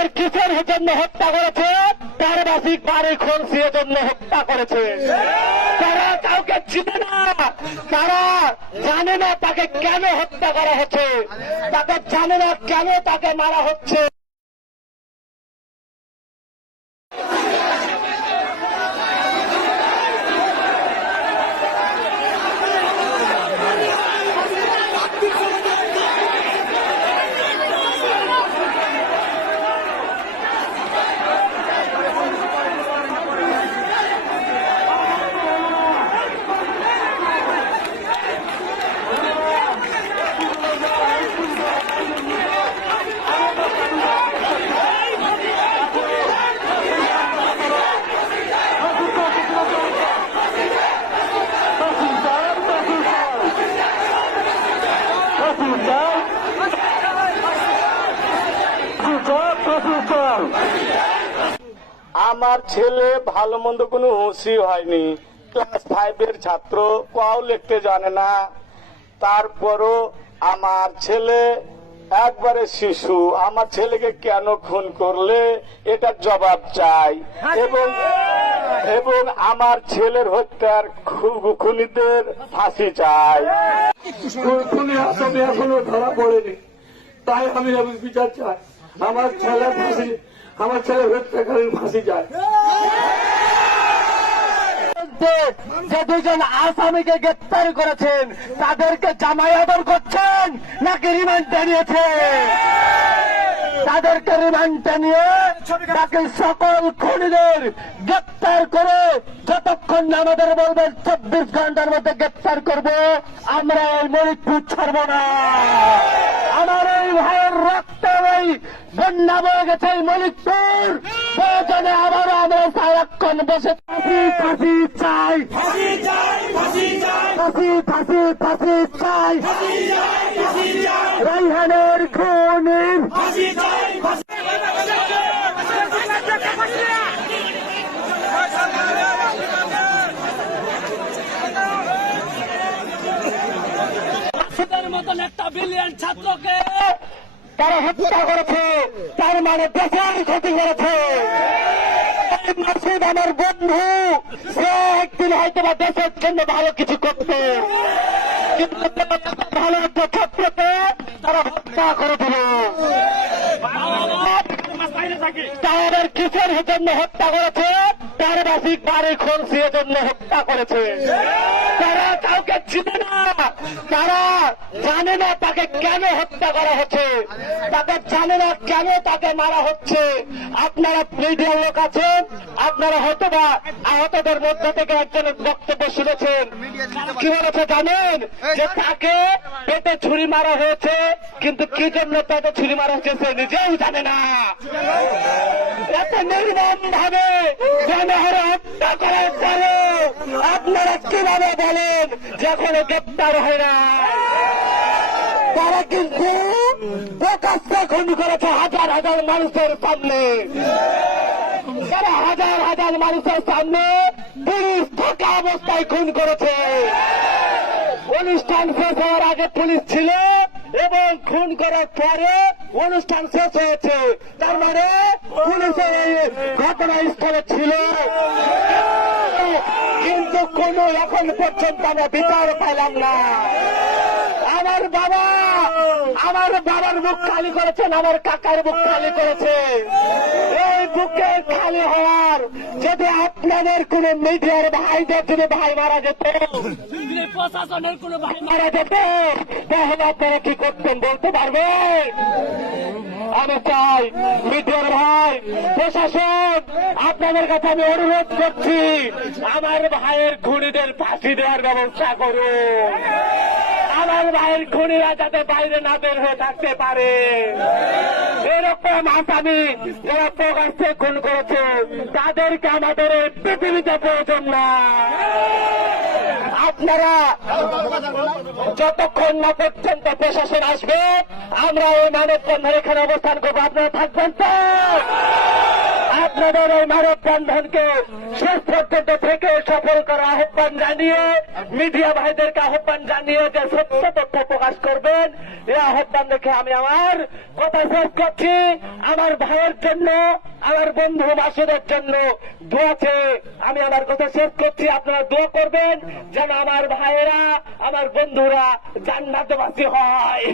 তাদের কিসের জন্য হত্যা করেছে? পারিবারিক বাড়ি খোলসির জন্য হত্যা করেছে। তারা কাউকে চিনে না, তারা জানে না তাকে কেন হত্যা করা হচ্ছে, তাকে জানে না কেন তাকে মারা হচ্ছে। আমার ছেলে ভালো মন্দ কোনো হুঁশি হয়নি, ক্লাস 5-এর ছাত্র, কও লিখতে জানে না। তারপরও আমার ছেলে একবারে শিশু, আমার ছেলেকে কেন খুন করলে এটার জবাব চাই। এবং আমার ছেলের হত্যার খুনিদের ফাঁসি চাই। খুনি আসামি এখনো ধরা পড়েনি, তাই আমি বিচার চাই। আমার ছেলের ফাঁসি, আমার ছেলের হত্যাকারীর ফাঁসি চাই। যে দুজন আসামিকে গ্রেপ্তার করেছেন তাদেরকে জামাই আদর করছেন নাকি রিমান্ডে নিয়েছে? তাদেরকে রিমান্ডে নিয়ে তাকে সকল খুনিদের গ্রেপ্তার করে যতক্ষণ না আমাদের বলবেন 24 ঘন্টার মধ্যে গ্রেপ্তার করব, আমরা এই মরিপুর ছাড়ব না। আমার এই ভাইয়ের রক্ত এই বন্যা বয়ে গেছে এই মলিকপুর, প্রয়োজনে আবারও আমরা সারাক্ষণ বসে ফাঁসি চাই, ফাঁসি ফাঁসি ফাঁসি চাই, রাইহানের খুনির ফাঁসি চাই। মতন একটা ব্রিলিয়ান্ট ছাত্রকে তারা হত্যা করেছে, তার মানে দেশের ক্ষতি করেছে। মাসুদ আমার বন্ধু, সে একদিন হয়তো বা দেশের জন্য ভালো কিছু করতে, কিন্তু ভালো একটা ছাত্রকে তারা হত্যা করে দিল। তাদের কিসের জন্য হত্যা করেছে? পারিবারিক বাড়ি খোলসির জন্য হত্যা করেছে। তারা কাউকে চিনে না, তারা জানে না তাকে কেন হত্যা করা হচ্ছে, তাকে জানে না কেন তাকে মারা হচ্ছে। আপনারা মিডিয়ার লোক আছেন, আপনারা হয়তো বা আহতদের মধ্যে থেকে একজনের বক্তব্য শুনেছেন। কি বলেছে জানেন? যে তাকে পেটে ছুরি মারা হয়েছে, কিন্তু কি জন্য পেটে ছুরি মারা হচ্ছে সে নিজেও জানে না। এত নির্মম ভাবে জনহারে হত্যা করার পরে আপনারা কিভাবে বলেন যে এখনো গ্রেপ্তার হয় না? তারা কিন্তু প্রকাশ্যে খুন করেছে হাজার হাজার মানুষের সামনে, তারা হাজার হাজার মানুষের সামনে পুলিশ থাকা অবস্থায় খুন করেছে। অনুষ্ঠান শেষ হওয়ার আগে পুলিশ ছিল এবং খুন করার পরে অনুষ্ঠান শেষ হয়েছে, তার মানে পুলিশের এই ঘটনাস্থলে ছিল, কিন্তু কোন এখন পর্যন্ত আমরা বিচার পেলাম না। আমার বাবার মুখ খালি করেছেন, আমার কাকার মুখ খালি করেছে। এই বুকে খালি হওয়ার যদি আপনাদের কোন মিডিয়ার ভাইদের যদি ভাই মারা যেত, প্রশাসনের কোন ভাই মারা যেত, তাহলে আপনারা কি করতেন বলতে পারবেন? আমি চাই মিডিয়ার ভাই, প্রশাসন, আপনাদের কাছে আমি অনুরোধ করছি, আমার ভাইয়ের খুনিদের ফাঁসি দেওয়ার ব্যবস্থা করুন। আমার ভাইয়ের খুনিরা যাতে বাইরে না বের হয়ে থাকতে পারে। এরকম আসামি যারা প্রকাশ্যে খুন করেছে তাদেরকে আমাদের এই পৃথিবীতে প্রয়োজন না। আপনারা যতক্ষণ না পর্যন্ত প্রশাসন আসবে আমরা এই মানববন্ধন এখানে অবস্থান করবো, আপনারা থাকবেন তো? আপনাদের এই মানব বন্ধনকে শেষ পর্যন্ত থেকে সফল করার আহ্বান জানিয়ে, মিডিয়া ভাইদেরকে আহ্বান জানিয়ে যে সত্য তথ্য প্রকাশ করবেন, এই আহ্বান দেখে আমি আমার কথা শেষ করছি। আমার ভাইয়ের জন্য, আমার বন্ধু মাসুদের জন্য দোয়া চেয়ে আমি আমার কথা শেষ করছি। আপনারা দোয়া করবেন যেন আমার ভাইয়েরা, আমার বন্ধুরা জান্নাতবাসী হয়।